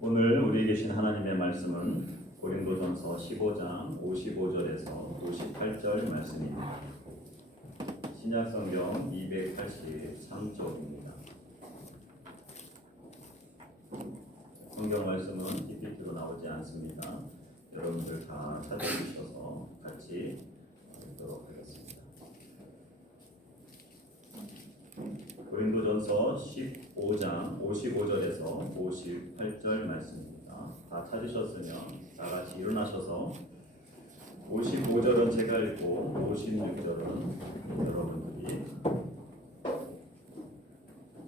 오늘 우리에게 주신 하나님의 말씀은 고린도전서 15장 55절에서 58절 말씀입니다. 신약성경 283쪽입니다. 성경 말씀은 PPT로 나오지 않습니다. 여러분들 다 찾아주셔서 같이 읽도록 하겠습니다. 고린도전서 15장 55절에서 58절 말씀입니다. 다 찾으셨으면 다 같이 일어나셔서 55절은 제가 읽고 56절은 여러분들이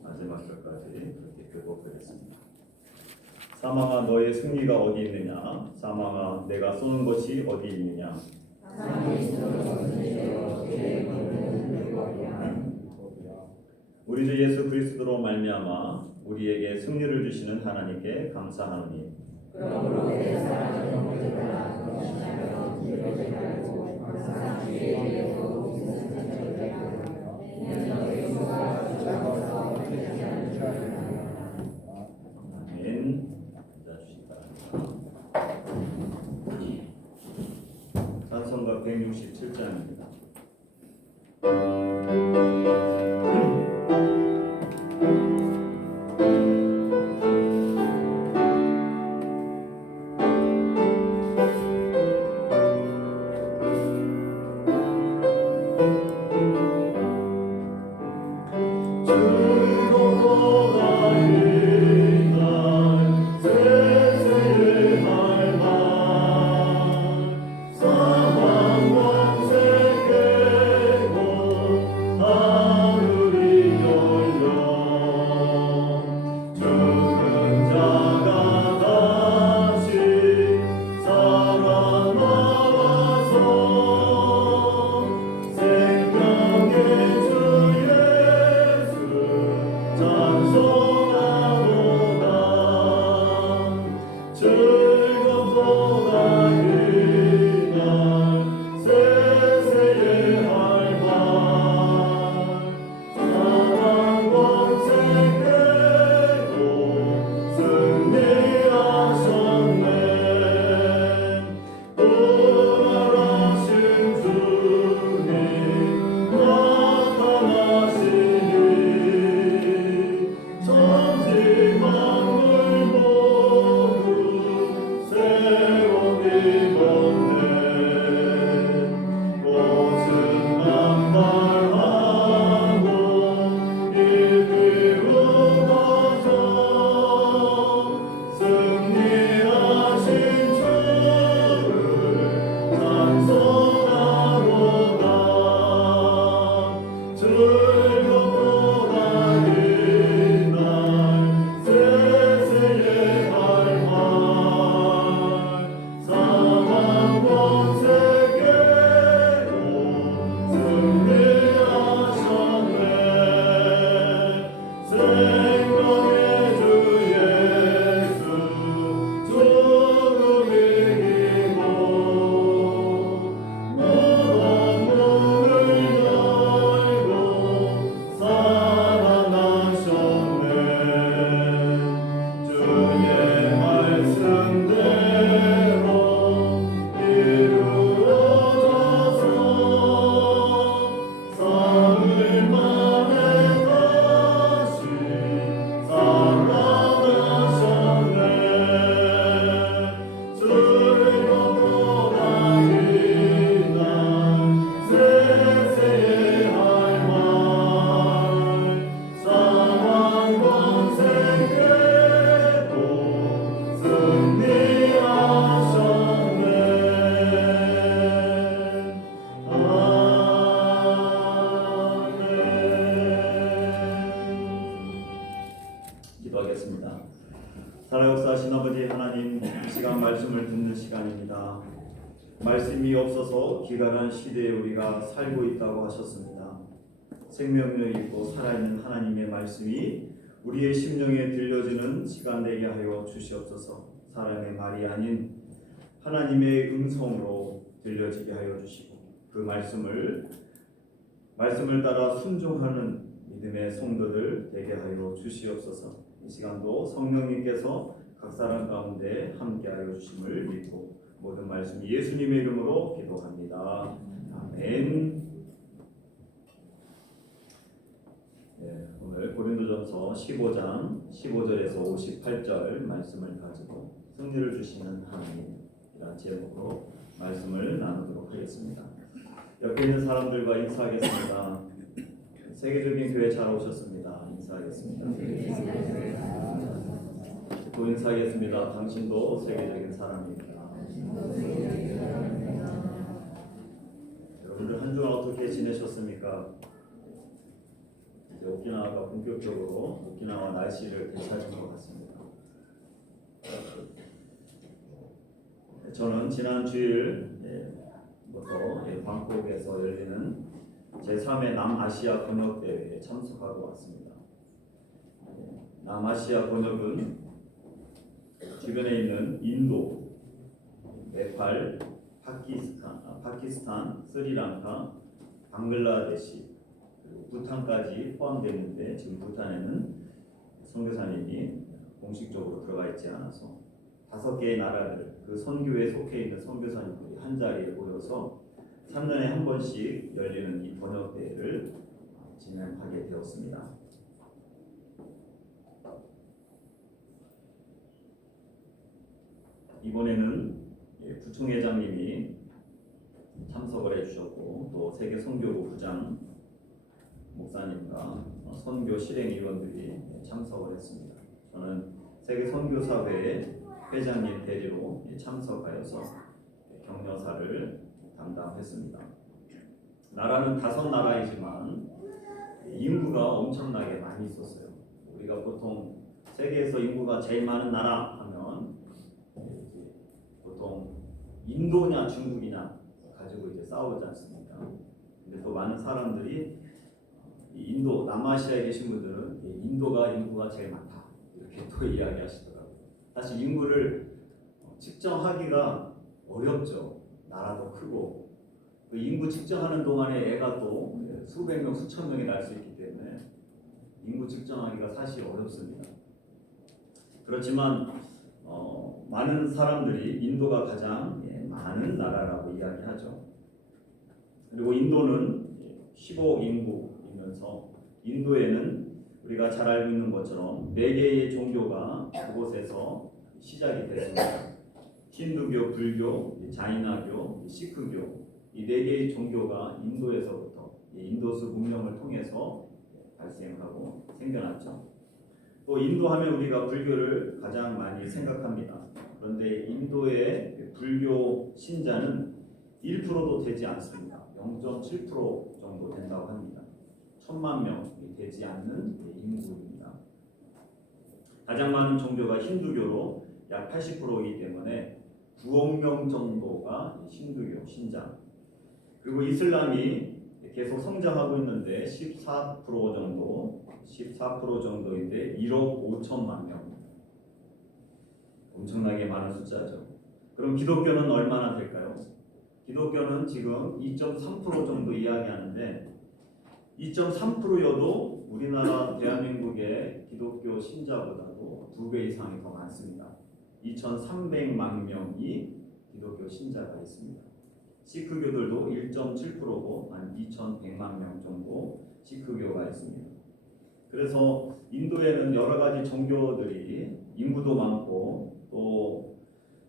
마지막 절까지 그렇게 교독하겠습니다. 사망아 너의 승리가 어디 있느냐? 사망아 내가 쏘는 것이 어디 있느냐? 우리 주 예수 그리스도로 말미암아 우리에게 승리를 주시는 하나님께 감사하노니 그러므로 내 사랑하는 형제들아 그러시나요 기도하지 말고 항상 주의 이름으로 무슨 전쟁하라 이는 너희 수가 주장으로서 되지 않는 줄 알라. 아멘. 앉아주시기 바랍니다. 찬송가 167장입니다. 기도하겠습니다. 살아역사하신 아버지 하나님, 이 시간 말씀을 듣는 시간입니다. 말씀이 없어서 기갈한 시대에 우리가 살고 있다고 하셨습니다. 생명력 있고 살아있는 하나님의 말씀이 우리의 심령에 들려지는 시간 되게 하여 주시옵소서. 사람의 말이 아닌 하나님의 음성으로 들려지게 하여 주시고 그 말씀을 따라 순종하는 믿음의 성도들 되게 하여 주시옵소서. 이 시간도 성령님께서 각 각 사람 가운데 함께하여 주심을 믿고 모든 말씀 예수님의 이름으로 기도합니다. 아멘. 네, 오늘 고린도전서 15장 15절에서 58절 말씀을 가지고 승리를 주시는 하나님이라는 제목으로 말씀을 나누도록 하겠습니다. 옆에 있는 사람들과 인사하겠습니다. 세계적인 교회 잘 오셨습니다. 인사하겠습니다. 또 인사하겠습니다. 당신도 세계적인 사람입니다. 여러분들 한 주간 어떻게 지내셨습니까? 이제 오키나와가 본격적으로 오키나와 날씨를 되찾은 것 같습니다. 저는 지난 주일부터 방콕에서 열리는 제3회 남아시아 번역대회에 참석하고 왔습니다. 남아시아 번역은 주변에 있는 인도, 네팔, 파키스탄, 스리랑카, 방글라데시, 그리고 부탄까지 포함되는데 지금 부탄에는 선교사님이 공식적으로 들어가 있지 않아서 5개의 나라들 그 선교에 속해 있는 선교사님들이 한 자리에 모여서 3년에 한 번씩 열리는 이 번역대회를 진행하게 되었습니다. 이번에는 부총회장님이 참석을 해주셨고 또 세계 선교부 부장 목사님과 선교 실행위원들이 참석을 했습니다. 저는 세계 선교사회의 회장님 대리로 참석하여서 격려사를 담당했습니다. 나라는 5나라이지만 인구가 엄청나게 많이 있었어요. 우리가 보통 세계에서 인구가 제일 많은 나라 하면 보통 인도냐 중국이냐 가지고 이제 싸우지 않습니까? 근데 또 많은 사람들이 인도 남아시아에 계신 분들은 인구가 제일 많다 이렇게 또 이야기하시더라고요. 사실 인구를 측정하기가 어렵죠. 나라도 크고 그 인구 측정하는 동안에 애가 또 수백 명, 수천 명이 날 수 있기 때문에 인구 측정하기가 사실 어렵습니다. 그렇지만 많은 사람들이 인도가 가장 많은 나라라고 이야기하죠. 그리고 인도는 15억 인구이면서 인도에는 우리가 잘 알고 있는 것처럼 4개의 종교가 그곳에서 시작이 됐습니다. 힌두교, 불교, 자이나교, 시크교 이 4개의 종교가 인도에서부터 인도스 문명을 통해서 발생하고 생겨났죠. 또 인도하면 우리가 불교를 가장 많이 생각합니다. 그런데 인도의 불교 신자는 1%도 되지 않습니다. 0.7% 정도 된다고 합니다. 1000만 명이 되지 않는 인구입니다. 가장 많은 종교가 힌두교로 약 80%이기 때문에 9억 명 정도가 힌두교 신자. 그리고 이슬람이 계속 성장하고 있는데 14% 정도인데 1억 5천만 명. 엄청나게 많은 숫자죠. 그럼 기독교는 얼마나 될까요? 기독교는 지금 2.3% 정도 이야기하는데 2.3%여도 우리나라 대한민국의 기독교 신자보다도 2배 이상이 더 많습니다. 2,300만 명이 기독교 신자가 있습니다. 시크교들도 1.7%고 한 2,100만 명 정도 시크교가 있습니다. 그래서 인도에는 여러 가지 종교들이 인구도 많고 또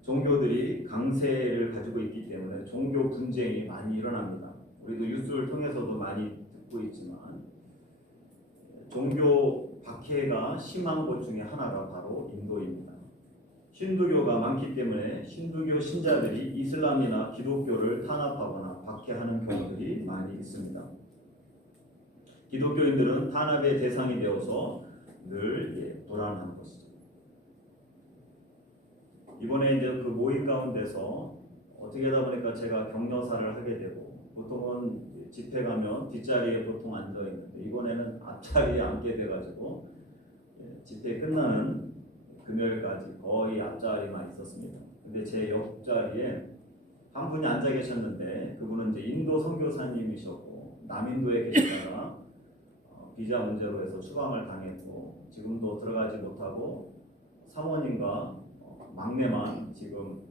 종교들이 강세를 가지고 있기 때문에 종교 분쟁이 많이 일어납니다. 우리도 뉴스를 통해서도 많이 듣고 있지만 종교 박해가 심한 곳 중에 하나가 바로 인도입니다. 힌두교가 많기 때문에 힌두교 신자들이 이슬람이나 기독교를 탄압하거나 박해하는 경우들이 많이 있습니다. 기독교인들은 탄압의 대상이 되어서 늘 불안한 것이죠. 이번에 이제 그 모임 가운데서 어떻게 하다 보니까 제가 격려사를 하게 되고 보통은 집회 가면 뒷자리에 보통 앉아 있는데 이번에는 앞자리에 앉게 돼가지고 집회 끝나는 금요일까지 거의 앞자리만 있었습니다. 근데 제 옆자리에 한 분이 앉아 계셨는데 그분은 이제 인도 선교사님이셨고 남인도에 계시다가 비자 문제로 해서 추방을 당했고 지금도 들어가지 못하고 사모님과 막내만 지금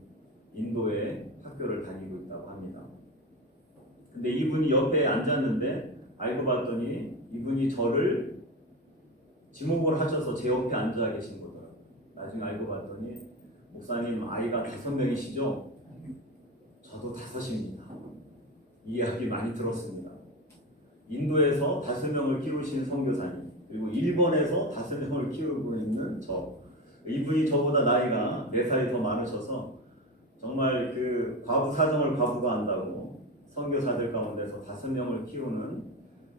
인도에 학교를 다니고 있다고 합니다. 근데 이분이 옆에 앉았는데 알고 봤더니 이분이 저를 지목을 하셔서 제 옆에 앉아 계신 거더라고요. 나중에 알고 봤더니 목사님 아이가 5명이시죠? 저도 5입니다. 이 이야기 많이 들었습니다. 인도에서 5명을 키우신 선교사님, 그리고 일본에서 5명을 키우고 있는 이분이 저보다 나이가 4살이 더 많으셔서 정말 그 과부 사정을 과부가 안다고 선교사들 가운데서 5명을 키우는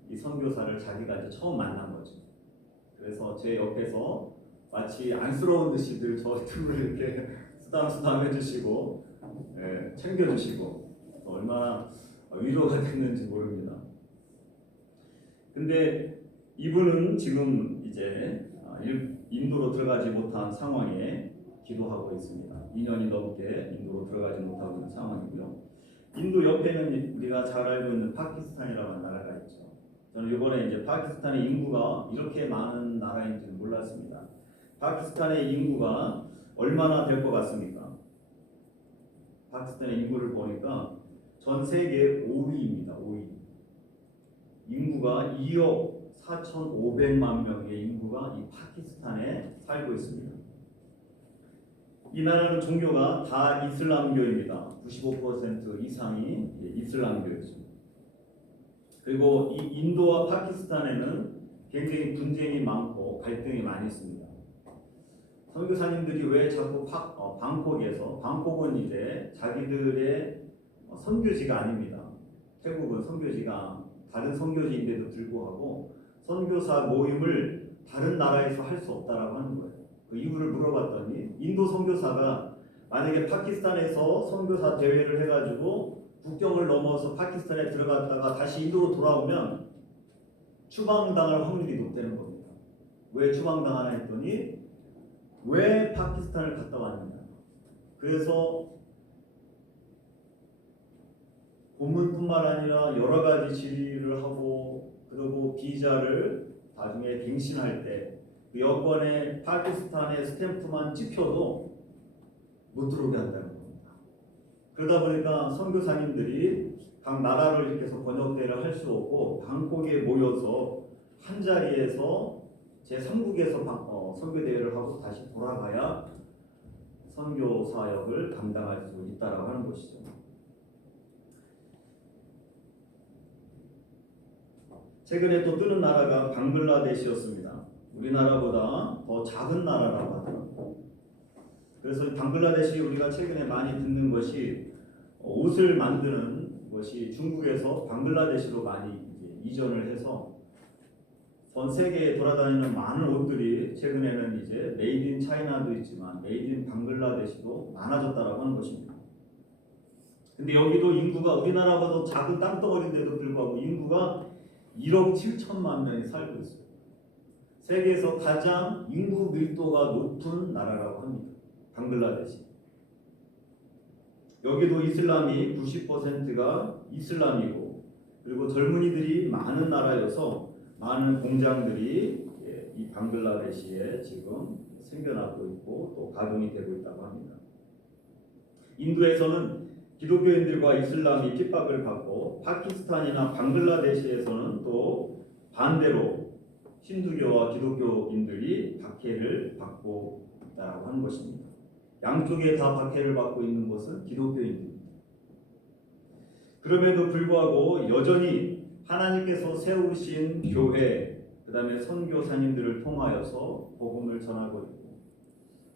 이 선교사를 자기가 이제 처음 만난 거죠. 그래서 제 옆에서 마치 안쓰러운 듯이들 저 둘을 이렇게 수담수담 해주시고 챙겨주시고 얼마나 위로가 됐는지 모릅니다. 근데 이분은 지금 이제 인도로 들어가지 못한 상황에 기도하고 있습니다. 2년이 넘게 인도로 들어가지 못하고 있는 상황이고요. 인도 옆에는 우리가 잘 알고 있는 파키스탄이라는 나라가 있죠. 저는 이번에 이제 파키스탄의 인구가 이렇게 많은 나라인지는 몰랐습니다. 파키스탄의 인구가 얼마나 될 것 같습니까? 파키스탄의 인구를 보니까 전 세계 5위입니다. 5위. 인구가 2억 4,500만 명의 인구가 이 파키스탄에 살고 있습니다. 이 나라는 종교가 다 이슬람교입니다. 95% 이상이 이슬람교였습니다. 그리고 이 인도와 파키스탄에는 굉장히 분쟁이 많고 갈등이 많이 있습니다. 선교사님들이 왜 자꾸 방콕은 이제 자기들의 선교지가 아닙니다. 태국은 선교지가 다른 선교지인데도 불구하고 선교사 모임을 다른 나라에서 할 수 없다라고 하는 거예요. 그 이유를 물어봤더니 인도 선교사가 만약에 파키스탄에서 선교사 대회를 해가지고 국경을 넘어서 파키스탄에 들어갔다가 다시 인도로 돌아오면 추방당할 확률이 높다는 겁니다. 왜 추방당하나 했더니 왜 파키스탄을 갔다 왔느냐. 그래서 본문뿐만 아니라 여러 가지 질의를 하고 그리고 비자를 나중에 갱신할 때 그 여권에 파키스탄의 스탬프만 찍혀도 못 들어오게 한다는 겁니다. 그러다 보니까 선교사님들이 각 나라를 이렇게 해서 번역대회를 할 수 없고 방콕에 모여서 한 자리에서 제3국에서 선교대회를 하고 다시 돌아가야 선교 사역을 감당할 수 있다라고 하는 것이죠. 최근에 또 뜨는 나라가 방글라데시였습니다. 우리나라보다 더 작은 나라라고 하더라고요. 그래서 방글라데시 우리가 최근에 많이 듣는 것이 옷을 만드는 것이 중국에서 방글라데시로 많이 이전을 해서 전 세계에 돌아다니는 많은 옷들이 최근에는 이제 메이드 인 차이나도 있지만 메이드 인 방글라데시도 많아졌다라고 하는 것입니다. 근데 여기도 인구가 우리나라보다 작은 땅덩어리인데도 불구하고 인구가 1억 7천만 명이 살고 있어요. 세계에서 가장 인구 밀도가 높은 나라라고 합니다. 방글라데시. 여기도 이슬람이 90%가 이슬람이고 그리고 젊은이들이 많은 나라여서 많은 공장들이 이 방글라데시에 지금 생겨나고 있고 또 가동이 되고 있다고 합니다. 인도에서는 기독교인들과 이슬람이 핍박을 받고 파키스탄이나 방글라데시에서는 또 반대로 힌두교와 기독교인들이 박해를 받고 있다고 하는 것입니다. 양쪽에 다 박해를 받고 있는 것은 기독교인들입니다. 그럼에도 불구하고 여전히 하나님께서 세우신 교회, 그 다음에 선교사님들을 통하여서 복음을 전하고 있고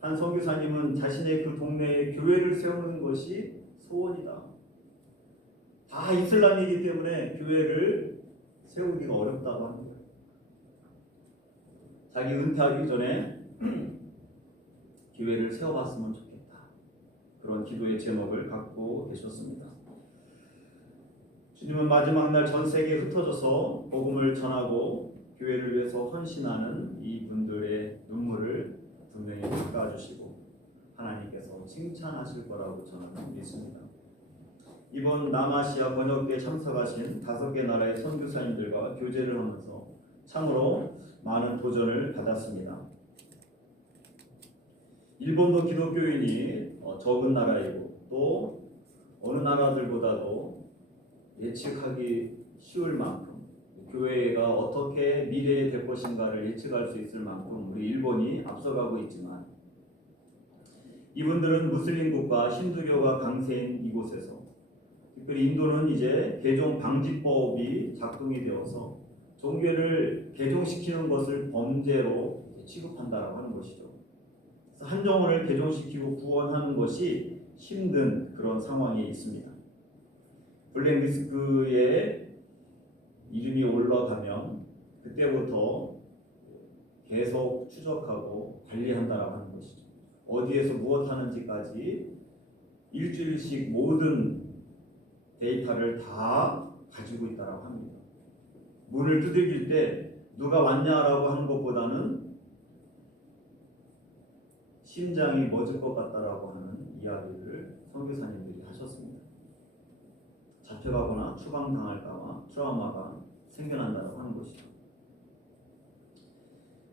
한 선교사님은 자신의 그 동네에 교회를 세우는 것이 소원이다. 다 이슬람이기 때문에 교회를 세우기가 어렵다고 합니다. 자기 은퇴하기 전에 교회를 세워봤으면 좋겠다. 그런 기도의 제목을 갖고 계셨습니다. 주님은 마지막 날 전 세계에 흩어져서 복음을 전하고 교회를 위해서 헌신하는 이분들의 눈물을 분명히 닦아주시고 하나님께서 칭찬하실 거라고 저는 믿습니다. 이번 남아시아 번역대에 참석하신 5개 나라의 선교사님들과 교제를 하면서 참으로 많은 도전을 받았습니다. 일본도 기독교인이 적은 나라이고 또 어느 나라들보다도 예측하기 쉬울 만큼 교회가 어떻게 미래에 될 것인가를 예측할 수 있을 만큼 우리 일본이 앞서가고 있지만 이분들은 무슬림 국가 힌두교가 강세인 이곳에서 특별히 인도는 이제 개종 방지법이 작동이 되어서 종교를 개종시키는 것을 범죄로 취급한다라고 하는 것이죠. 그래서 한 정원을 개종시키고 구원하는 것이 힘든 그런 상황에 있습니다. 블랙리스트에 이름이 올라가면 그때부터 계속 추적하고 관리한다라고 하는 것이죠. 어디에서 무엇 하는지까지 일주일씩 모든 데이터를 다 가지고 있다라고 합니다. 문을 두들길 때 누가 왔냐라고 하는 것보다는 심장이 멎을 것 같다라고 하는 이야기를 선교사님들이 하셨습니다. 잡혀가거나 추방당할까봐 트라우마가 생겨난다고 하는 것이죠.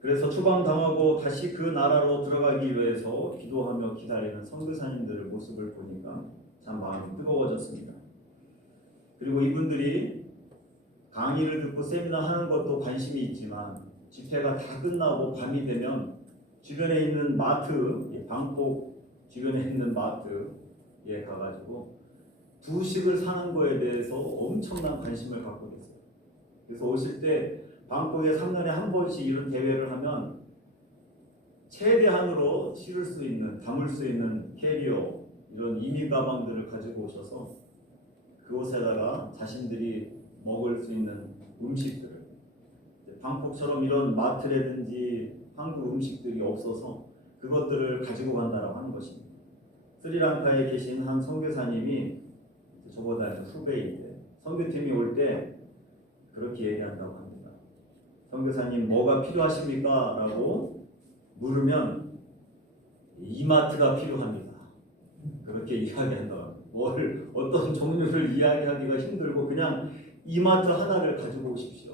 그래서 추방당하고 다시 그 나라로 들어가기 위해서 기도하며 기다리는 선교사님들의 모습을 보니까 참 마음이 뜨거워졌습니다. 그리고 이분들이 강의를 듣고 세미나 하는 것도 관심이 있지만 집회가 다 끝나고 밤이 되면 주변에 있는 마트, 방콕 주변에 있는 마트에 가가지고 두식을 사는 거에 대해서 엄청난 관심을 갖고 계세요. 그래서 오실 때 방콕에 3년에 한 번씩 이런 대회를 하면 최대한으로 실을 수 있는, 담을 수 있는 캐리어 이런 이민 가방들을 가지고 오셔서 그곳에다가 자신들이 먹을 수 있는 음식들을, 방콕처럼 이런 마트라든지 한국 음식들이 없어서 그것들을 가지고 간다라고 하는 것입니다. 스리랑카에 계신 한 선교사님이 저보다 후배인데 선교팀이 올 때 그렇게 얘기한다고 합니다. 선교사님 뭐가 필요하십니까? 라고 물으면 이마트가 필요합니다. 그렇게 이야기한다고 합니다. 어떤 종류를 이야기하기가 힘들고 그냥 이마트 하나를 가지고 오십시오.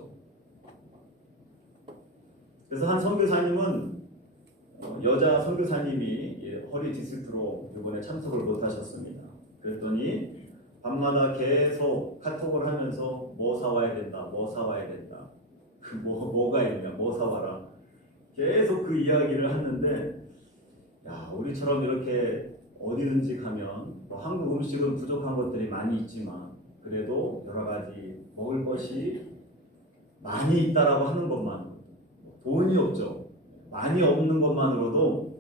그래서 한 선교사님은 여자 선교사님이 허리 디스크로 이번에 참석을 못하셨습니다. 그랬더니 밤마다 계속 카톡을 하면서 뭐 사와야 된다, 뭐 사와야 된다. 그 뭐가 있냐, 뭐 사와라. 계속 그 이야기를 하는데, 야, 우리처럼 이렇게 어디든지 가면 뭐 한국 음식은 부족한 것들이 많이 있지만 그래도 여러 가지 먹을 것이 많이 있다라고 하는 것만, 돈이 없죠. 많이 없는 것만으로도,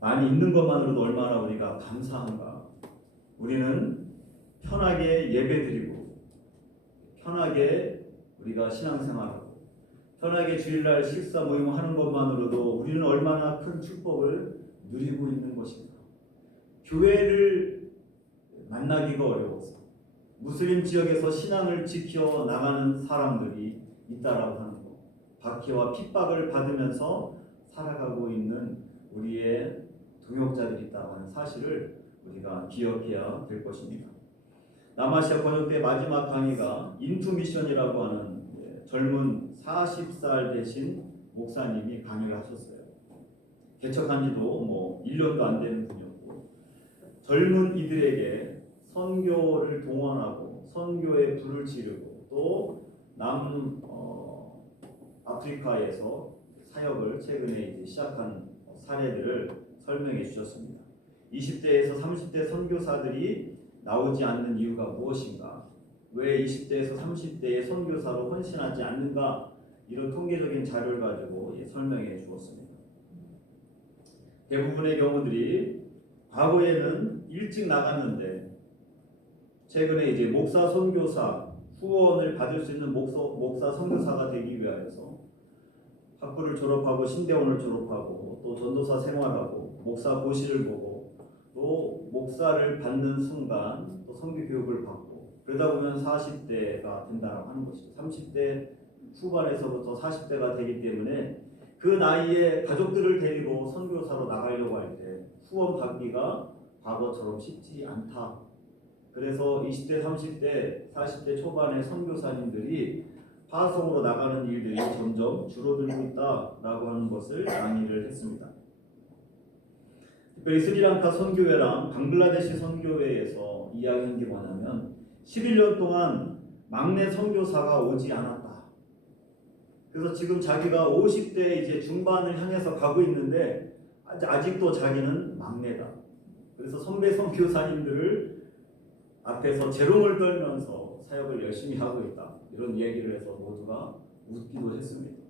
많이 있는 것만으로도 얼마나 우리가 감사한가. 우리는 편하게 예배드리고 편하게 우리가 신앙생활하고 편하게 주일날 식사 모임하는 것만으로도 우리는 얼마나 큰 축복을 누리고 있는 것인가. 교회를 만나기가 어려워서 무슬림 지역에서 신앙을 지켜 나가는 사람들이 있다라고 하는 것, 박해와 핍박을 받으면서 살아가고 있는 우리의 동역자들이 있다고 하는 사실을 우리가 기억해야 될 것입니다. 남아시아 번역대 마지막 강의가 인투미션이라고 하는 젊은 40살 되신 목사님이 강의를 하셨어요. 개척한 지도 뭐 1년도 안 되는 분이었고 젊은 이들에게 선교를 동원하고 선교의 불을 지르고 또 아프리카에서 사역을 최근에 이제 시작한 사례들을 설명해 주셨습니다. 20대에서 30대 선교사들이 나오지 않는 이유가 무엇인가? 왜 20대에서 30대의 선교사로 헌신하지 않는가? 이런 통계적인 자료를 가지고 설명해 주었습니다. 대부분의 경우들이 과거에는 일찍 나갔는데 최근에 이제 목사 선교사 후원을 받을 수 있는 목사 선교사가 되기 위하여서 학부를 졸업하고 신대원을 졸업하고 또 전도사 생활하고 목사 고시를 보고 또 목사를 받는 순간 또 선교 교육을 받고 그러다 보면 40대가 된다고 하는 것이죠. 30대 후반에서부터 40대가 되기 때문에 그 나이에 가족들을 데리고 선교사로 나가려고 할 때 후원 받기가 과거처럼 쉽지 않다. 그래서 20대, 30대, 40대 초반의 선교사님들이 파송으로 나가는 일들이 점점 줄어들고 있다라고 하는 것을 강의를 했습니다. 특별히 스리랑카 선교회랑 방글라데시 선교회에서 이야기한 게 뭐냐면 11년 동안 막내 선교사가 오지 않았다. 그래서 지금 자기가 50대 이제 중반을 향해서 가고 있는데 아직도 자기는 막내다. 그래서 선배 선교사님들을 앞에서 재롱을 떨면서 사역을 열심히 하고 있다. 이런 얘기를 해서 모두가 웃기도 했습니다.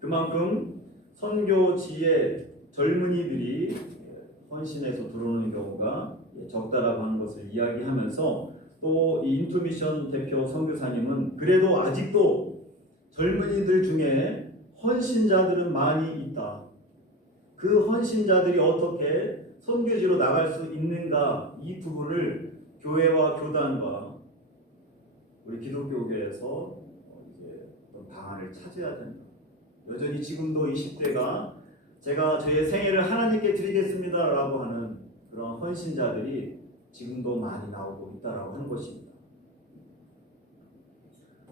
그만큼 선교지에 젊은이들이 헌신해서 들어오는 경우가 적다라고 하는 것을 이야기하면서 또 이 인투미션 대표 선교사님은 그래도 아직도 젊은이들 중에 헌신자들은 많이 있다. 그 헌신자들이 어떻게 선교지로 나갈 수 있는가, 이 부분을 교회와 교단과 우리 기독교계에서 이제 어떤 방안을 찾아야 된다. 여전히 지금도 20대가 제가 저의 생애를 하나님께 드리겠습니다라고 하는 그런 헌신자들이 지금도 많이 나오고 있다라고 하는 것입니다.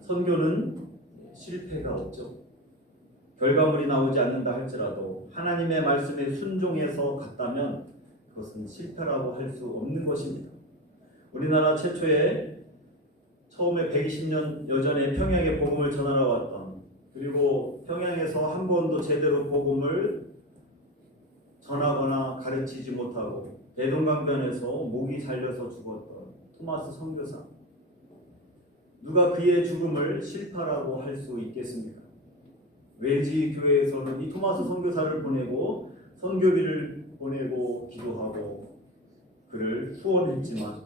선교는 실패가 없죠. 결과물이 나오지 않는다 할지라도 하나님의 말씀에 순종해서 갔다면 그것은 실패라고 할 수 없는 것입니다. 우리나라 최초의 처음에 120년 여전에 평양에 복음을 전하러 왔던, 그리고 평양에서 한 번도 제대로 복음을 전하거나 가르치지 못하고 대동강변에서 목이 잘려서 죽었던 토마스 선교사, 누가 그의 죽음을 실패라고 할 수 있겠습니까? 웨지 교회에서는 이 토마스 선교사를 보내고 선교비를 보내고 기도하고 그를 후원했지만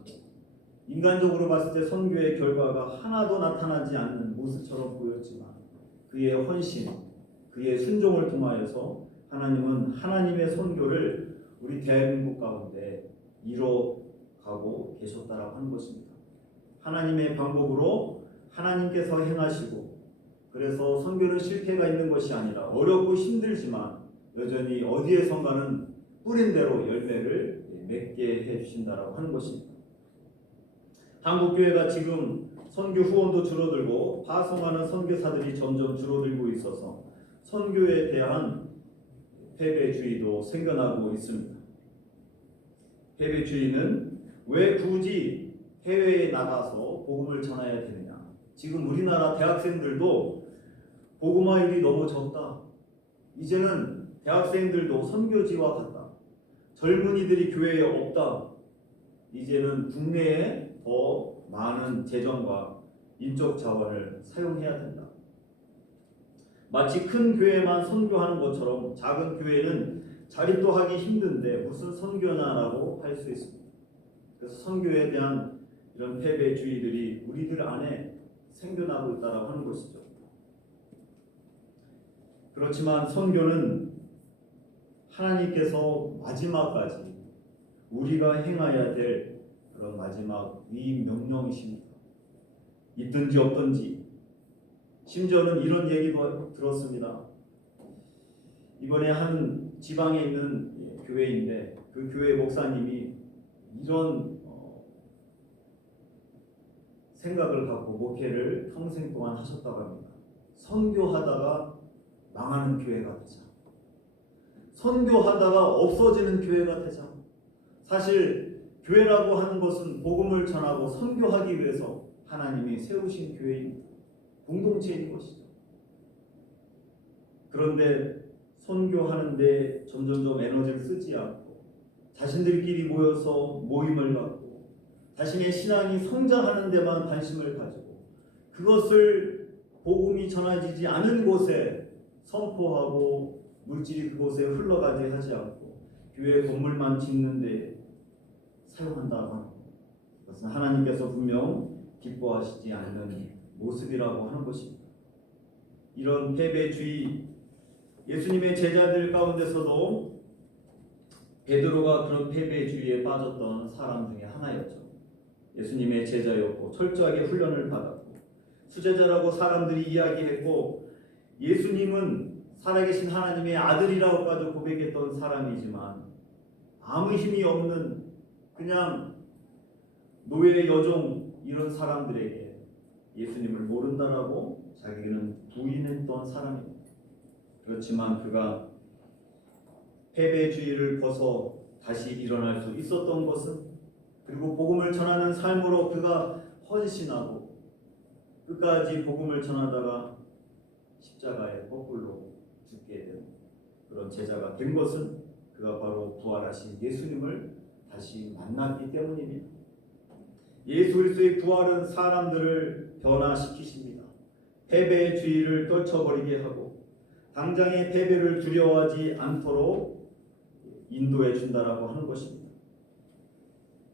인간적으로 봤을 때 선교의 결과가 하나도 나타나지 않는 모습처럼 보였지만 그의 헌신, 그의 순종을 통하여서 하나님은 하나님의 선교를 우리 대한민국 가운데 이뤄가고 계셨다라고 하는 것입니다. 하나님의 방법으로 하나님께서 행하시고, 그래서 선교는 실패가 있는 것이 아니라 어렵고 힘들지만 여전히 어디에선가는 뿌린 대로 열매를 맺게 해주신다라고 하는 것입니다. 한국교회가 지금 선교 후원도 줄어들고 파송하는 선교사들이 점점 줄어들고 있어서 선교에 대한 패배주의도 생겨나고 있습니다. 패배주의는 왜 굳이 해외에 나가서 복음을 전해야 되느냐. 지금 우리나라 대학생들도 복음화율이 너무 적다. 이제는 대학생들도 선교지와 같다. 젊은이들이 교회에 없다. 이제는 국내에 더 많은 재정과 인적 자원을 사용해야 된다. 마치 큰 교회만 선교하는 것처럼 작은 교회는 자립도 하기 힘든데 무슨 선교냐라고 할 수 있습니다. 그래서 선교에 대한 이런 패배주의들이 우리들 안에 생겨나고 있다고 하는 것이죠. 그렇지만 선교는 하나님께서 마지막까지 우리가 행해야 될 그런 마지막 위임 명령이십니다. 있든지 없든지. 심지어는 이런 얘기도 들었습니다. 이번에 한 지방에 있는 교회인데 그 교회 목사님이 이런 생각을 갖고 목회를 평생 동안 하셨다고 합니다. 선교하다가 망하는 교회가 되자. 선교하다가 없어지는 교회가 되자. 사실 교회라고 하는 것은 복음을 전하고 선교하기 위해서 하나님이 세우신 교회입니다. 공동체인 것이죠. 그런데 선교하는데 점점점 에너지를 쓰지 않고 자신들끼리 모여서 모임을 갖고 자신의 신앙이 성장하는 데만 관심을 가지고 그것을 복음이 전해지지 않은 곳에 선포하고 물질이 그곳에 흘러가게 하지 않고 교회 건물만 짓는 데 사용한다고 하는 것은 하나님께서 분명 기뻐하시지 않는 모습이라고 하는 것입니다. 이런 패배주의, 예수님의 제자들 가운데서도 베드로가 그런 패배주의에 빠졌던 사람 중에 하나였죠. 예수님의 제자였고 철저하게 훈련을 받았고 수제자라고 사람들이 이야기했고 예수님은 살아계신 하나님의 아들이라고까지 고백했던 사람이지만 아무 힘이 없는 그냥 노예 여종 이런 사람들에게 예수님을 모른다라고 자기는 부인했던 사람입니다. 그렇지만 그가 패배주의를 벗어 다시 일어날 수 있었던 것은, 그리고 복음을 전하는 삶으로 그가 헌신하고 끝까지 복음을 전하다가 십자가에 거꾸로 죽게 된 그런 제자가 된 것은 그가 바로 부활하신 예수님을 다시 만났기 때문입니다. 예수 그리스도의 부활은 사람들을 변화시키십니다. 패배의 주의를 떨쳐버리게 하고 당장의 패배를 두려워하지 않도록 인도해 준다라고 하는 것입니다.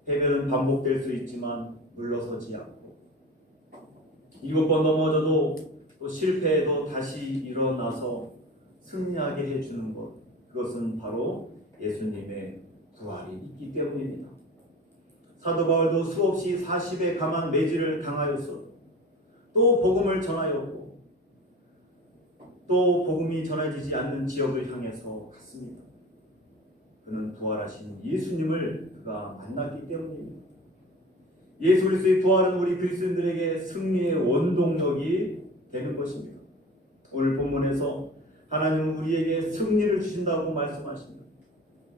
패배는 반복될 수 있지만 물러서지 않고 7번 넘어져도 또 실패해도 다시 일어나서 승리하게 해주는 것, 그것은 바로 예수님의 부활이 있기 때문입니다. 사도 바울도 수없이 40의 감한 매질을 당하였어 또 복음을 전하였고 또 복음이 전해지지 않는 지역을 향해서 갔습니다. 그는 부활하신 예수님을 그가 만났기 때문입니다. 예수 그리스도의 부활은 우리 그리스도인들에게 승리의 원동력이 되는 것입니다. 오늘 본문에서 하나님은 우리에게 승리를 주신다고 말씀하십니다.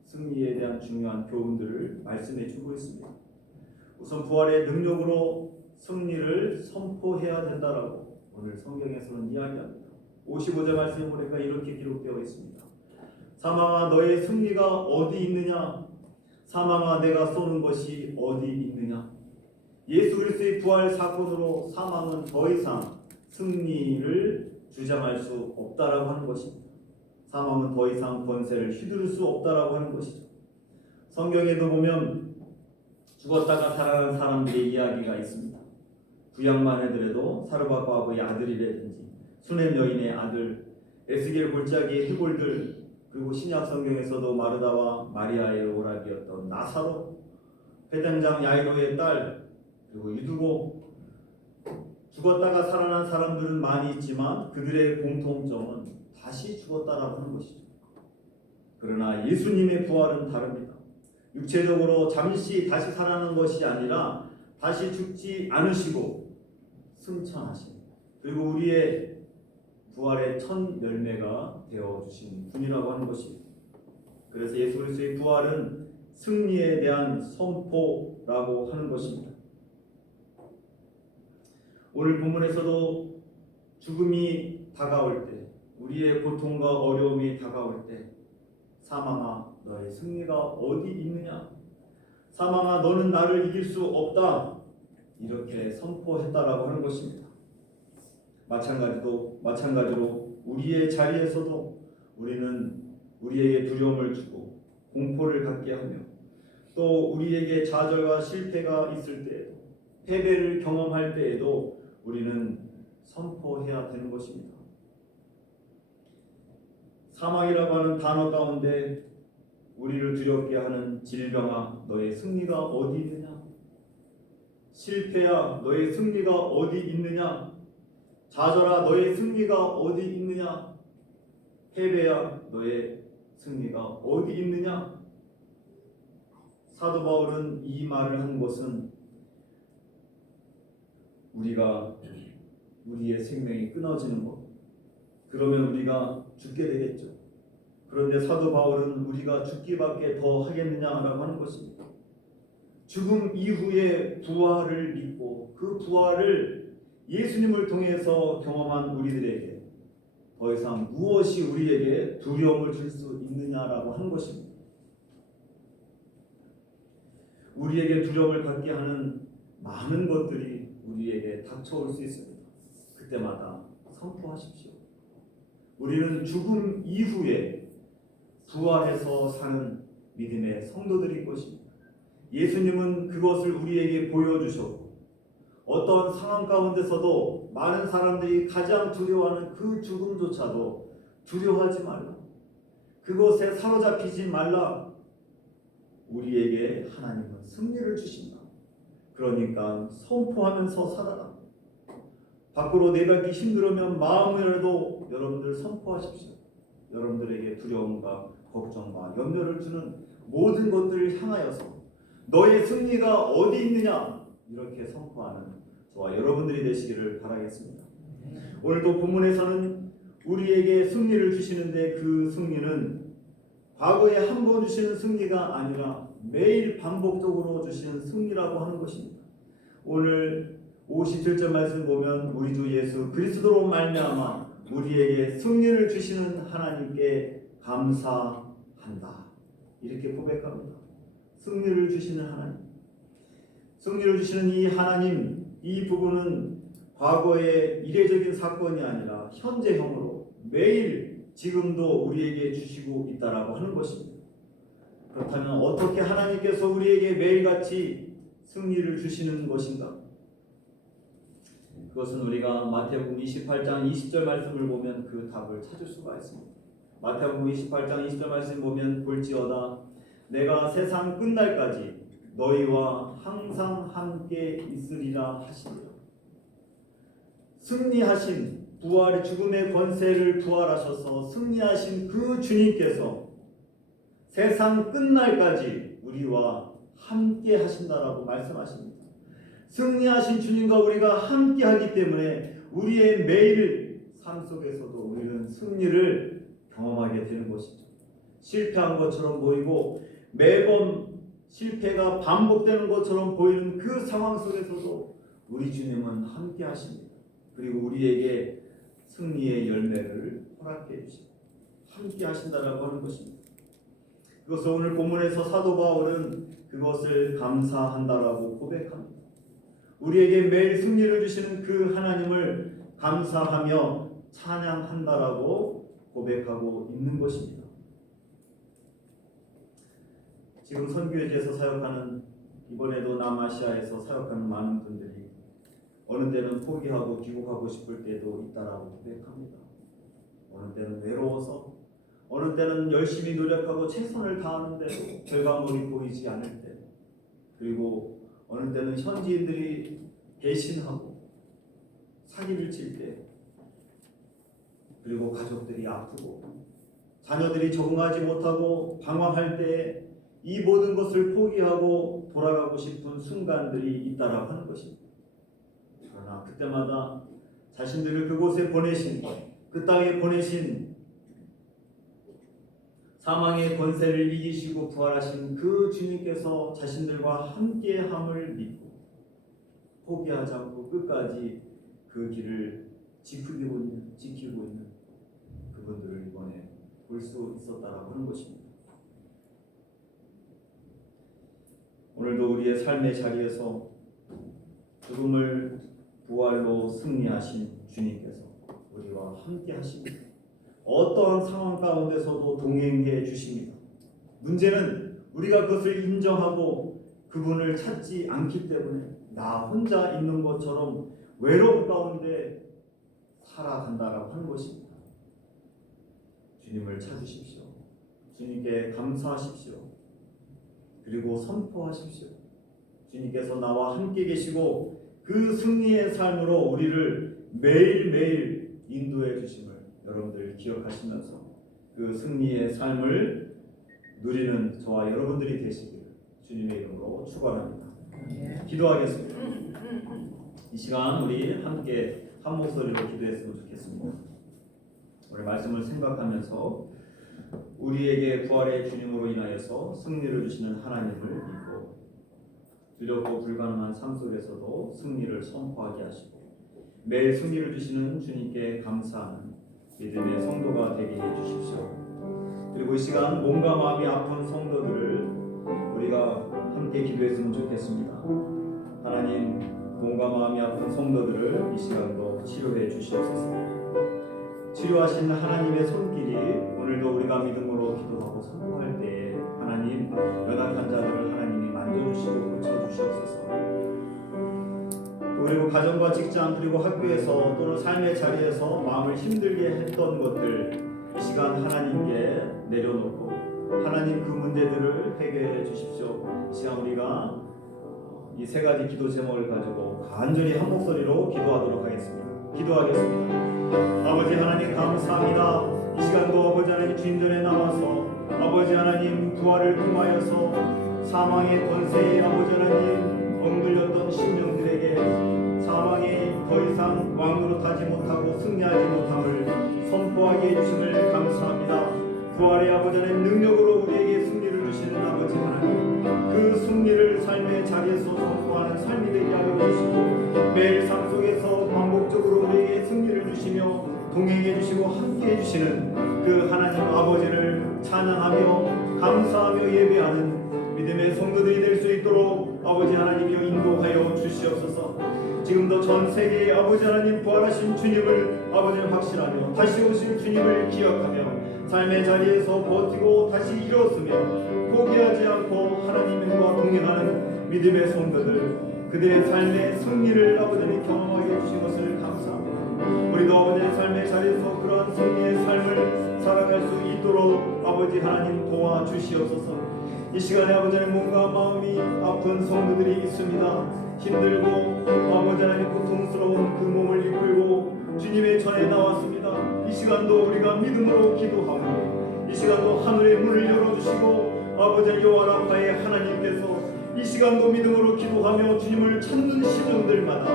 승리에 대한 중요한 교훈들을 말씀해 주고 있습니다. 우선 부활의 능력으로 승리를 선포해야 된다라고 오늘 성경에서는 이야기합니다. 55절 말씀에 보니까 이렇게 기록되어 있습니다. 사망아 너의 승리가 어디 있느냐? 사망아 내가 쏘는 것이 어디 있느냐? 예수 그리스도의 부활 사건으로 사망은 더 이상 승리를 주장할 수 없다라고 하는 것입니다. 사망은 더 이상 권세를 휘두를 수 없다라고 하는 것이죠. 성경에도 보면 죽었다가 살아난 사람들의 이야기가 있습니다. 구약만 해더라도 사르밧과부의 아들이라든지 수넴 여인의 아들, 에스겔 골짜기의 해골들, 그리고 신약 성경에서도 마르다와 마리아의 오라비였던 나사로, 회당장 야이로의 딸, 그리고 유두고, 죽었다가 살아난 사람들은 많이 있지만 그들의 공통점은 다시 죽었다라고 하는 것이죠. 그러나 예수님의 부활은 다릅니다. 육체적으로 잠시 다시 살아나는 것이 아니라 다시 죽지 않으시고 승천하신, 그리고 우리의 부활의 첫 열매가 되어주신 분이라고 하는 것입니다. 그래서 예수 그리스도의 부활은 승리에 대한 선포라고 하는 것입니다. 오늘 본문에서도 죽음이 다가올 때, 우리의 고통과 어려움이 다가올 때 사망아 너의 승리가 어디 있느냐? 사망아 너는 나를 이길 수 없다, 이렇게 선포했다라고 하는 것입니다. 마찬가지로 우리의 자리에서도 우리는 우리에게 두려움을 주고 공포를 갖게 하며 또 우리에게 좌절과 실패가 있을 때에도 패배를 경험할 때에도 우리는 선포해야 되는 것입니다. 사망이라고 하는 단어 가운데 우리를 두렵게 하는 질병아 너의 승리가 어디 있느냐? 실패야 너의 승리가 어디 있느냐? 좌절아 너의 승리가 어디 있느냐? 패배야 너의 승리가 어디 있느냐? 사도 바울은 이 말을 한 것은 우리의 생명이 끊어지는 것, 그러면 우리가 죽게 되겠죠. 그런데 사도 바울은 우리가 죽기밖에 더 하겠느냐라고 하는 것입니다. 죽음 이후의 부활을 믿고 그 부활을 예수님을 통해서 경험한 우리들에게 더 이상 무엇이 우리에게 두려움을 줄 수 있느냐라고 하는 것입니다. 우리에게 두려움을 갖게 하는 많은 것들이 우리에게 닥쳐올 수 있습니다. 그때마다 선포하십시오. 우리는 죽음 이후에 부활해서 사는 믿음의 성도들인 것입니다. 예수님은 그것을 우리에게 보여주셨고 어떤 상황 가운데서도 많은 사람들이 가장 두려워하는 그 죽음조차도 두려워하지 말라, 그것에 사로잡히지 말라. 우리에게 하나님은 승리를 주신다. 그러니까 선포하면서 살아라. 밖으로 내가기 힘들으면 마음으로라도 여러분들 선포하십시오. 여러분들에게 두려움과 걱정과 염려를 주는 모든 것들을 향하여서 너의 승리가 어디 있느냐, 이렇게 선포하는 저와 여러분들이 되시기를 바라겠습니다. 오늘도 본문에서는 우리에게 승리를 주시는데 그 승리는 과거에 한 번 주시는 승리가 아니라 매일 반복적으로 주시는 승리라고 하는 것입니다. 오늘 57절 말씀 보면 우리 주 예수 그리스도로 말미암아 우리에게 승리를 주시는 하나님께 감사한다. 이렇게 고백합니다. 승리를 주시는 하나님. 승리를 주시는 이 하나님, 이 부분은 과거의 이례적인 사건이 아니라 현재형으로 매일 지금도 우리에게 주시고 있다라고 하는 것입니다. 그렇다면 어떻게 하나님께서 우리에게 매일같이 승리를 주시는 것인가? 그것은 우리가 마태복음 28장 20절 말씀을 보면 그 답을 찾을 수가 있습니다. 마태복음 28장 20절 말씀 보면 볼지어다 내가 세상 끝날까지 너희와 항상 함께 있으리라 하시니라. 승리하신 부활의 죽음의 권세를 부활하셔서 승리하신 그 주님께서 세상 끝날까지 우리와 함께 하신다라고 말씀하십니다. 승리하신 주님과 우리가 함께 하기 때문에 우리의 매일 삶 속에서도 우리는 승리를 경험하게 되는 것이죠. 실패한 것처럼 보이고 매번 실패가 반복되는 것처럼 보이는 그 상황 속에서도 우리 주님은 함께 하십니다. 그리고 우리에게 승리의 열매를 허락해 주시고 함께 하신다라고 하는 것입니다. 그것을 오늘 본문에서 사도 바울은 그것을 감사한다라고 고백합니다. 우리에게 매일 승리를 주시는 그 하나님을 감사하며 찬양한다라고 고백하고 있는 것입니다. 지금 선교회지에서 사역하는 이번에도 남아시아에서 사역하는 많은 분들이 어느 때는 포기하고 귀국하고 싶을 때도 있다라고 고백합니다. 어느 때는 외로워서, 어느 때는 열심히 노력하고 최선을 다하는데도 결과물이 보이지 않을 때, 그리고 어느 때는 현지인들이 배신하고 사기를 칠 때, 그리고 가족들이 아프고 자녀들이 적응하지 못하고 방황할 때 이 모든 것을 포기하고 돌아가고 싶은 순간들이 있다라고 하는 것입니다. 그러나 그때마다 자신들을 그곳에 보내신, 그 땅에 보내신 사망의 권세를 이기시고 부활하신 그 주님께서 자신들과 함께함을 믿고 포기하지 않고 끝까지 그 길을 지키고 있는 그분들을 이번에 볼 수 있었다라고 하는 것입니다. 오늘도 우리의 삶의 자리에서 죽음을 부활로 승리하신 주님께서 우리와 함께 하십니다. 어떠한 상황 가운데서도 동행해 주십니다. 문제는 우리가 그것을 인정하고 그분을 찾지 않기 때문에 나 혼자 있는 것처럼 외로움 가운데 살아간다라고 하는 것입니다. 주님을 찾으십시오. 주님께 감사하십시오. 그리고 선포하십시오. 주님께서 나와 함께 계시고 그 승리의 삶으로 우리를 매일매일 인도해 주심을 여러분들 기억하시면서 그 승리의 삶을 누리는 저와 여러분들이 되시기를 주님의 이름으로 축원합니다. 기도하겠습니다. 이 시간 우리 함께 한 목소리로 기도했으면 좋겠습니다. 오늘 말씀을 생각하면서 우리에게 부활의 주님으로 인하여서 승리를 주시는 하나님을 믿고 두렵고 불가능한 삶 속에서도 승리를 선포하게 하시고 매일 승리를 주시는 주님께 감사하는 믿음의 성도가 되게 해 주십시오. 그리고 이 시간 몸과 마음이 아픈 성도들을 우리가 함께 기도했으면 좋겠습니다. 하나님, 몸과 마음이 아픈 성도들을 이 시간도 치료해 주시옵소서. 치료하신 하나님의 손길이 오늘도 우리가 믿음으로 기도하고 선포할 때에 하나님 연약한 자들을 하나님이 만져주시고 고쳐주시옵소서. 그리고 가정과 직장 그리고 학교에서 또는 삶의 자리에서 마음을 힘들게 했던 것들 이 시간 하나님께 내려놓고 하나님 그 문제들을 해결해 주십시오. 이 시간 우리가 이 세 가지 기도 제목을 가지고 간절히 한 목소리로 기도하도록 하겠습니다. 기도하겠습니다. 아버지 하나님 감사합니다. 이 시간도 아버지 하나님 주님전에 나와서 아버지 하나님 부활을 통하여서 사망의 권세에 아버지 하나님 엉들렸던 심령들에게 사망이 더 이상 왕노릇하지 못하고 승리하지 못함을 선포하게 해주심을 감사합니다. 부활의 아버지 하나님 능력으로 우리에게 승리를 주시는 아버지 하나님, 그 승리를 삶의 자리에서 선포하는 삶이 되게 하여 주시고 매일 삶 속에서 반복적으로 우리에게 승리를 주시며 동행해 주시고 함께 해주시는 그 하나님 아버지를 찬양하며 감사하며 예배하는 믿음의 성도들이 될 수 있도록 아버지 하나님이여 인도하여 주시옵소서. 지금도 전 세계의 아버지 하나님 부활하신 주님을 아버지 확신하며 다시 오실 주님을 기억하며 삶의 자리에서 버티고 다시 일어서며 포기하지 않고 하나님과 동행하는 믿음의 성도들, 그들의 삶의 승리를 아버지님 경험하게 해주신 것을 감사합니다. 우리도 아버지의 삶의 자리에서 그러한 승리의 삶을 살아갈 수 있도록 아버지 하나님 도와주시옵소서. 이 시간에 아버지는 몸과 마음이 아픈 성도들이 있습니다. 힘들고 아버지 하나님 고통스러운 그 몸을 이끌고 주님의 전에 나왔습니다. 이 시간도 우리가 믿음으로 기도하고 이 시간도 하늘의 문을 열어주시고 아버지 여호와 라파의 하나님께서 이 시간도 믿음으로 기도하며 주님을 찾는 심령들마다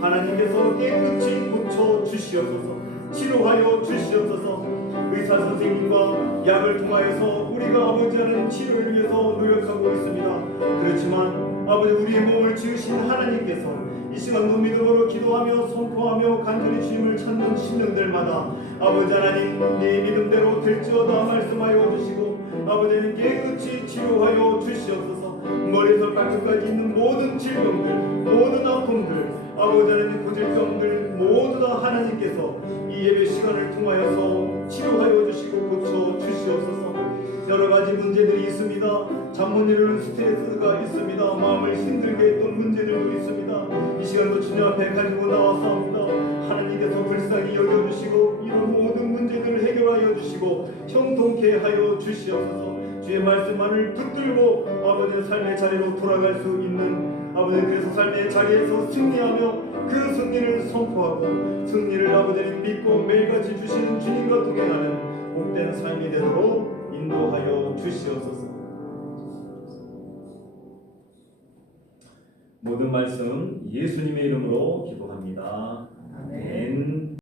하나님께서 깨끗이 고쳐 주시옵소서. 치료하여 주시옵소서. 의사 선생님과 약을 통하여서 우리가 아버지 하나님 치료를 위해서 노력하고 있습니다. 그렇지만 아버지 우리의 몸을 지으신 하나님께서 이 시간도 믿음으로 기도하며 선포하며 간절히 주님을 찾는 심령들마다 아버지 하나님 네 믿음대로 될지어다 말씀하여 주시고 아버지는 깨끗이 치료하여 주시옵소서. 머리에서 발끝까지 있는 모든 질병들, 모든 아픔들, 아버지 하나님 고질병들 모두 다 하나님께서 이 예배 시간을 통하여서 치료하여 주시고 고쳐 주시옵소서. 여러 가지 문제들이 있습니다. 잠 못 이루는 스트레스가 있습니다. 마음을 힘들게 했던 문제들도 있습니다. 이 시간도 주님 앞에 가지고 나왔사옵니다. 하나님께서 불쌍히 여겨주시고 이런 모든 문제들을 해결하여 주시고 형통케 하여 주시옵소서. 주의 말씀만을 붙들고 아버지의 삶의 자리로 돌아갈 수 있는 아버지, 그래서 삶의 자리에서 승리하며 그 승리를 선포하고 승리를 아버지는 믿고 매일같이 주시는 주님과 동행하는 복된 삶이 되도록 인도하여 주시옵소서. 모든 말씀 예수님의 이름으로 기도합니다. 아멘.